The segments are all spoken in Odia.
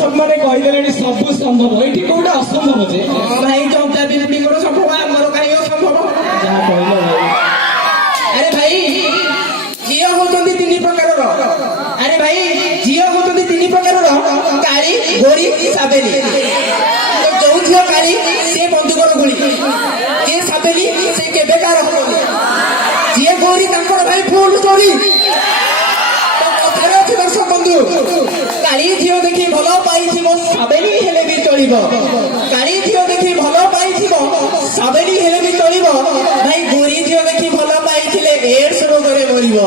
ଦର୍ଶକ ମାନେ କହିଦେଲେଣି ସବୁ ସମ୍ଭବ, ଏଇଠି କୋଉଟା ଅସମ୍ଭବ ଯେ? ଭାଇ ଚମ୍ପା ପିମ୍ପୁଡିଙ୍କର ସମ୍ଭବ, ଆମର କାହିଁ ଅସମ୍ଭବ? ଯାହା କହିଲ ଭାଇ। ଆରେ ଭାଇ ଝିଅ ହଉଛନ୍ତି ତିନି ପ୍ରକାରର। ଆରେ ଭାଇ ଝିଅ ହଉଛନ୍ତି ତିନି ପ୍ରକାରର, କାଳି, ଗୋରି, ସାବେଲି। ଯୋଉ ଝିଅ କାଳି ସେ ବନ୍ଧୁକର ଗୁଳି, ଯିଏ ସାବେଲି ସେ କେବେ କାର ହବନି, ଯିଏ ଗୋରି ତାଙ୍କର ଭାଇ ଫୁଲ ଚୋରି। କଥାରେ ଅଛି ଦର୍ଶକ ବନ୍ଧୁ, କାଳି ଝିଅ ଦେଖି ଭଲ ପାଇଥିବ ସାବେଲି ହେଲେ ବି ଚଳିବ, କାଳି ଝିଅ ଦେଖି ଭଲ ପାଇଥିବ ସାବେଲି ହେଲେ ବି ଚଳିବ। ଭାଇ ଗୋରି ଝିଅ ଦେଖି ଭଲ ପାଇଥିଲେ ଏଡ୍ସ ରୋଗରେ ମରିବ।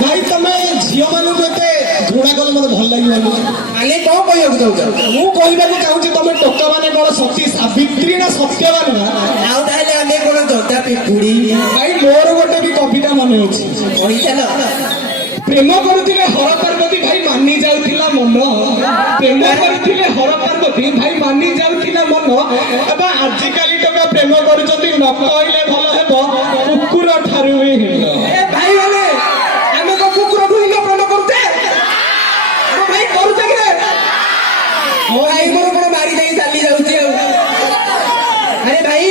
ଭାଇ ତମେ ଝିଅ ମାନଙ୍କୁ ଏତେ ଘୃଣା କଲେ ମତେ ଭଲ ଲାଗିବନି। ମାନେ କଣ କହିବାକୁ ଚାହୁଁଛ? ମୁଁ କହିବାକୁ ଚାହୁଁଛି ତମେ ଟୋକା ମାନେ କଣ ସତୀ ସାବିତ୍ରୀ ନା ସତ୍ୟବାନ ନା? ଆଉ ତାହେଲେ ଆମେ କଣ ଜଗା ପିମ୍ପୁଡି? ଭାଇ ମୋର ଗୋଟେ ବି କବିତା ମନେ ଅଛି, କହିଚାଲ। ପ୍ରେମ କରୁଥିଲେ ହର ପାର୍ବତୀ ଭାଇ ମାନି ଯାଉଥିଲା ମନ, ପ୍ରେମ କରୁଥିଲେ ହର ପାର୍ବତୀ ଭାଇ ମାନି ଯାଉଥିଲା ମନ। ଏବେ ଆଜିକାଲି ଟୋକା ପ୍ରେମ କରୁଛନ୍ତି ନ କହିଲେ ଭଲ ହେବ, କୁକୁର ଠାରୁ ବି ହୀନ। ଭାଇ ମାନେ ଆମେ ତ କୁକୁରଠୁ ହିଁ ପ୍ରେମ କରୁଛେ, ଭାଇ କରୁଛେ କି? ଭାଇ ମୋର କଣ ମାରି ଦେଇ ଚାଲି ଯାଉଛି ଆଉ। ଆରେ ଭାଇ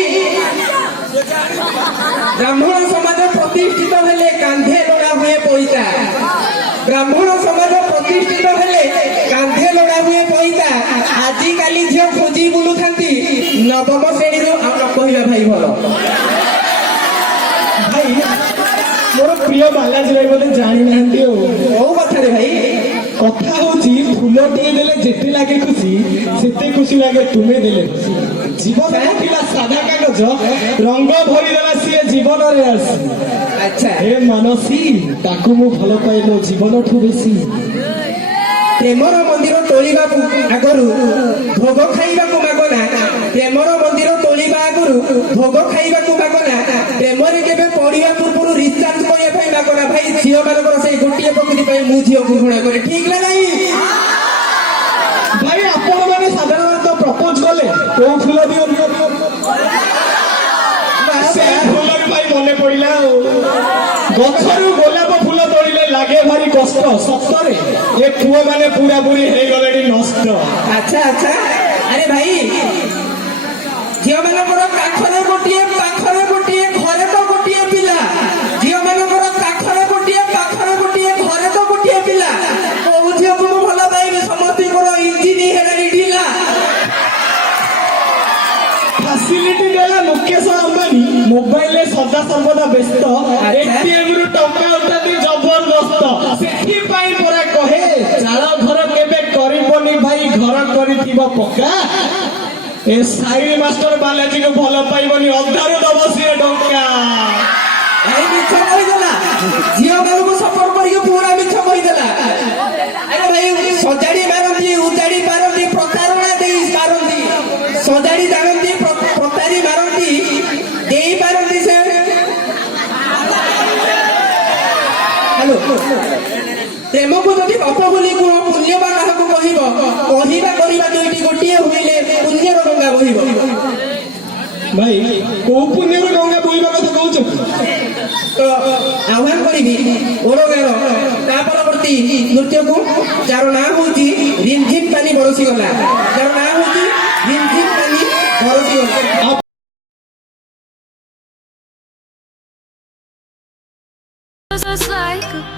ବ୍ରାହ୍ମଣ ସମାଜ ପ୍ରତିଷ୍ଠିତ ହେଲେ କାନ୍ଧେ ଲଗା ହୁଏ ପଇସା, ବ୍ରାହ୍ମଣ ସମାଜ ପ୍ରତିଷ୍ଠିତ ହେଲେ କାନ୍ଧେ ଲଗା ହୁଏ ପଇସା। ଆଜିକାଲି ଝିଅ ଖୋଜି ବୁଲୁଥାନ୍ତି ନବମ ଶ୍ରେଣୀରୁ, ଆଉ ନ କହିବା ଭାଇ ଭଲ। ଭାଇ ମୋର ପ୍ରିୟ ବାଲାଜୀ ଭାଇ ବୋଧେ ଜାଣିନାହାନ୍ତି ଆଉ। କୋଉ କଥାରେ ଭାଇ? କଥା ହଉଛି ଫୁଲଟିଏ ଦେଲେ ଯେତେ ଲାଗେ ଖୁସି, ସେତେ ଖୁସି ଲାଗେ ତୁମେ ଦେଲେ ଖୁସି। ଜୀବନ ଥିଲା ସାଧା କାଗଜ, ରଙ୍ଗ ଭରିଦେଲା ସିଏ ଜୀବନରେ ଆସି। ଆଚ୍ଛା ହେ ମାନସୀ ତାକୁ ମୁଁ ଭଲ ପାଏ ମୋ ଜୀବନଠୁ ବେଶୀ। ପ୍ରେମର ମନ୍ଦିର ତୋଳିବାକୁ ଆଗରୁ ଭୋଗ ଖାଇବାକୁ ମାଗନା, ପ୍ରେମର ମନ୍ଦିର ତୋଳିବା ଆଗରୁ ଭୋଗ ଖାଇବାକୁ ମାଗନା, ପ୍ରେମରେ କେବେ ପଢିବା ପୂର୍ବରୁ ରିଚାର୍ଜ କରିବା ପାଇଁ ମାଗନା। ଭାଇ ଝିଅ ମାନଙ୍କର ସେଇ ଗୋଟିଏ ପ୍ରକୃତି ପାଇଁ ମୁଁ ଝିଅକୁ ଘୃଣା କରେ, ଠିକ ନା ନାଇଁ? ଭାଇ ଆପଣ ମାନେ ସାଧାରଣତଃ ପ୍ରପୋଜ କଲେ କୋଉ ଫୁଲ ଦିଅନ୍ତି? ସେ ଫୁଲ ବି ଭାଇ ମନେ ପଡିଲା ଆଉ। ଗଛରୁ ଗୋଲାପ ଫୁଲ ତୋଳିଲେ ଲାଗେ ଭାରି କଷ୍ଟ, ସତରେ ଏ ପୁଅ ମାନେ ପୁରା ପୁରି ହେଇଗଲେଣି ନଷ୍ଟ। ଆଚ୍ଛା ଆଚ୍ଛା। ଆରେ ଭାଇ ଝିଅ ମାନଙ୍କର କାଖରେ ଗୋଟିଏ ପାଖରେ ଗୋଟିଏ ଘରେ ତ ଗୋଟିଏ ପିଲା, ଝିଅ ମାନଙ୍କର କାଖରେ ଗୋଟିଏ ପାଖରେ ଗୋଟିଏ ଘରେ ତ ଗୋଟିଏ ପିଲା। କୋଉ ଝିଅକୁ ମୁଁ ଭଲ ପାଇବି, ସମସ୍ତଙ୍କର ଇଞ୍ଜିନ ହେଲାଣି ଢିଲା। ଫାସିଲିଟି ଦେଲା ମୁକେଶ ଅମ୍ବାନୀ, ମୋବାଇଲରେ ସଦା ସର୍ବଦା ବ୍ୟସ୍ତ, ଏଟିଏମ ରୁ ଟଙ୍କା ଉଠାନ୍ତି ଜବରଦସ୍ତ। ସେଥିପାଇଁ ପରା କହେ ଚାଳ ଘର କେବେ କରିବନି ଭାଇ, ଘର କରିଥିବ ପକ୍କା। ଏ ସାଇଲ ମାଷ୍ଟର ବାଲାଜୀକୁ ଭଲ ପାଇବନି, ଅଧାରୁ ଦବ ସିଏ ଟଙ୍କା। ଭାଇ ମିଛ କହିଦେଲା, ଝିଅ ମାନଙ୍କୁ ସପୋର୍ଟ କରିକି ପୁରା ମିଛ କହିଦେଲା। ଆରେ ଭାଇ ସଜାଡି ମାରନ୍ତି, ଉଜାଡି ପାରନ୍ତି, ପ୍ରତାରଣା ଦେଇ ପାରନ୍ତି, ସଜାଡି ଜାଣନ୍ତି, ପ୍ରତାରି ମାରନ୍ତି, ଦେଇ ପାରନ୍ତି ସେ। ହ୍ୟାଲୋ, ପ୍ରେମକୁ ଯଦି ପାପ ବୋଲି କୁହ, ପୁଣ୍ୟ ବା କାହାକୁ କହିବ? କହିବା କରିବା ଦୁଇଟି ଗୋଟିଏ ହୋଇଲେ ପୁଣ୍ୟର ଗଙ୍ଗା ବହିବ। ଭାଇ କୋଉ ପୁଣ୍ୟର ଗଙ୍ଗା ବୋହିବା କଥା କହୁଛ? ତ ଆହ୍ୱାନ କରିବି ଓଡଗାଁର ତା ପରବର୍ତ୍ତୀ ନୃତ୍ୟକୁ, ଯାର ନାଁ ହଉଛି ରିମଝିମ୍ ପାନି ବରସିଗଲା, ଯାର ନାଁ ହଉଛି ରିମଝିମ୍ ପାନି ବରସିଗଲା। Just like a